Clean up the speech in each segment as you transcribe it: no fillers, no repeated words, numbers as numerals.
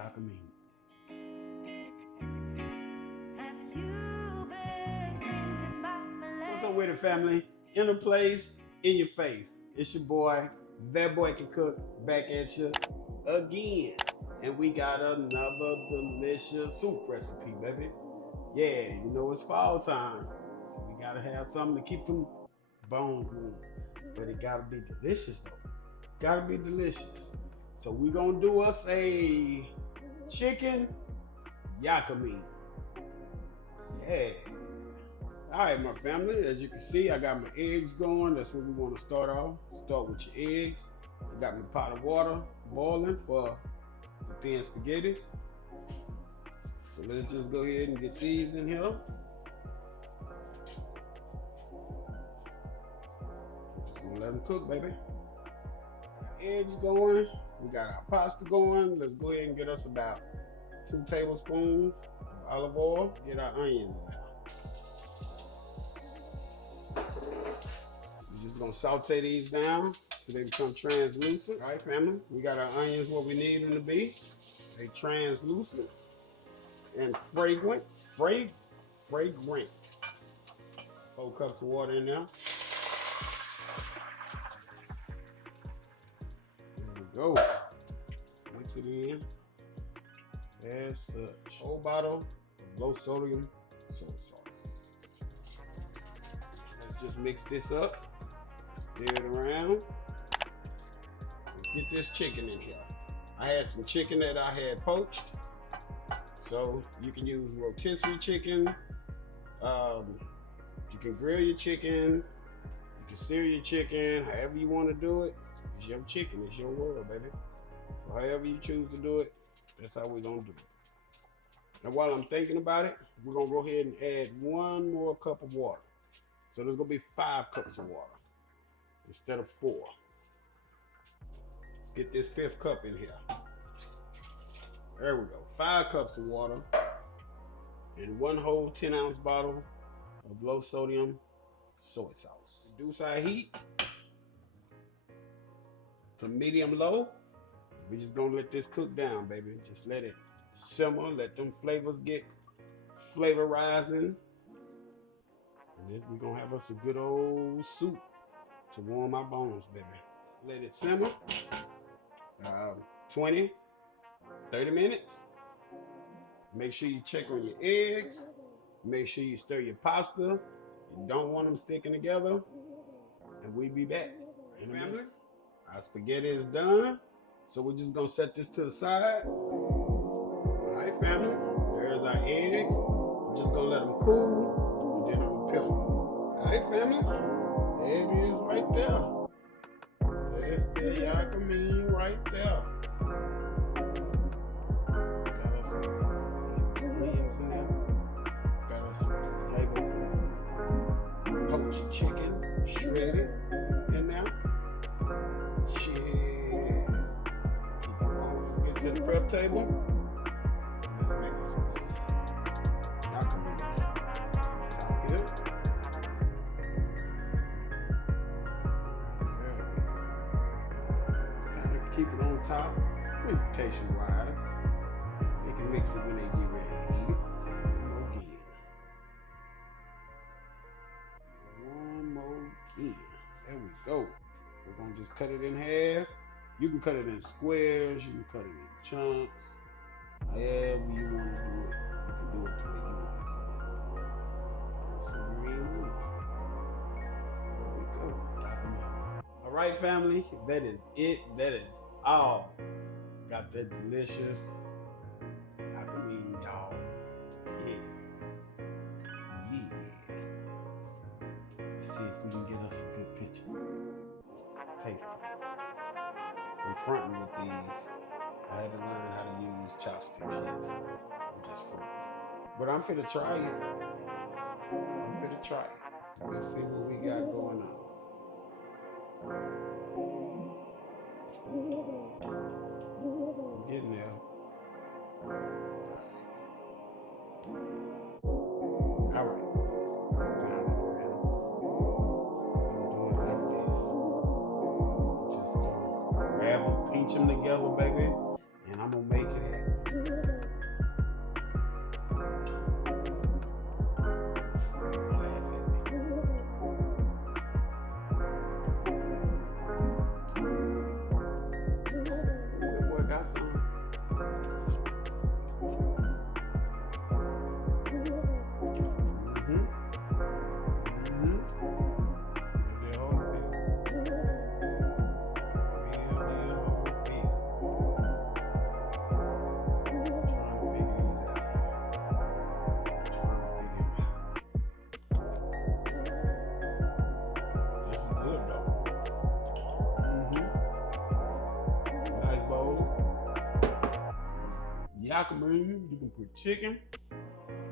Yakamein. What's up with it, family? In a place, in your face. It's your boy, That Boy Can Cook, back at you again. And we got another delicious soup recipe, baby. Yeah, you know it's fall time, so we gotta have something to keep them bones warm. But it gotta be delicious though. Gotta be delicious. So we gonna do us a chicken Yakamein. Yeah. All right, my family, as you can see, I got my eggs going. That's what we want to start off. Start with your eggs. I got my pot of water boiling for the thin spaghettis. So let's just go ahead and get these in here. Just gonna let them cook, baby. Eggs going. We got our pasta going. Let's go ahead and get us about 2 tablespoons of olive oil. Get our onions in there. We're just gonna saute these down so they become translucent. All right, family, we got our onions what we need them to be. They translucent and fragrant. 4 cups of water in there. There we go. Mix it in as such. Whole bottle of low sodium soy sauce. Let's just mix this up. Stir it around. Let's get this chicken in here. I had some chicken that I had poached. So you can use rotisserie chicken. You can grill your chicken. You can sear your chicken. However you want to do it. It's your chicken. It's your world, baby. So however you choose to do it, that's how we're going to do it. Now while I'm thinking about it, we're going to go ahead and add 1 more cup of water. So there's going to be 5 cups of water instead of 4. Let's get this 5th cup in here. There we go. 5 cups of water and 1 whole 10-ounce bottle of low sodium soy sauce. Reduce our heat to medium low. We're just gonna let this cook down, baby. Just let it simmer, let them flavors get flavorizing. And then we're gonna have us a good old soup to warm our bones, baby. Let it simmer 20, 30 minutes. Make sure you check on your eggs. Make sure you stir your pasta. You don't want them sticking together. And we'll be back in a minute. Our spaghetti is done. So we're just gonna set this to the side. All right, family. There's our eggs. We're just gonna let them cool. And then I'm gonna peel them. All right, family. There it is right there. There's the Yakamein right there. Got us some flavorful onions in there. Got us some flavorful poached chicken, shredded in there. Shit. Let's get to the prep table. Let's make us some this. Yakamein on top here. There we go. Just kind of keep it on top, presentation wise. They can mix it when they get ready to eat it. One more again. There we go. We're gonna just cut it in half. You can cut it in squares, you can cut it in chunks. However you want to do it, you can do it the way you want to do it. Some green onions. There we go. All right, family, that is it. That is all. Got that delicious Yakamein, y'all. Yeah. Let's see if we can get us a good picture. Taste it. I'm fronting with these. I haven't learned how to use chopsticks yet, so I'm just fronting. But I'm finna try it. Let's see what we got going on. I'm getting there. All right. Grab them, pinch them together, baby, and I'm gonna make it happen. Yakamein, you can put chicken,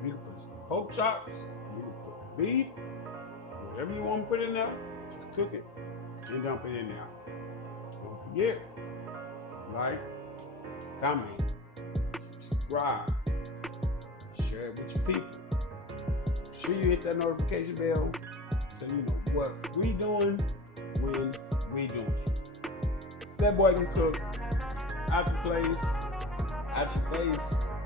you can put some pork chops, you can put beef, whatever you want to put in there, just cook it and dump it in there. Don't forget, like, comment, subscribe, share it with your people. Make sure you hit that notification bell so you know what we doing when we doing it. That boy can cook out the place, out your face.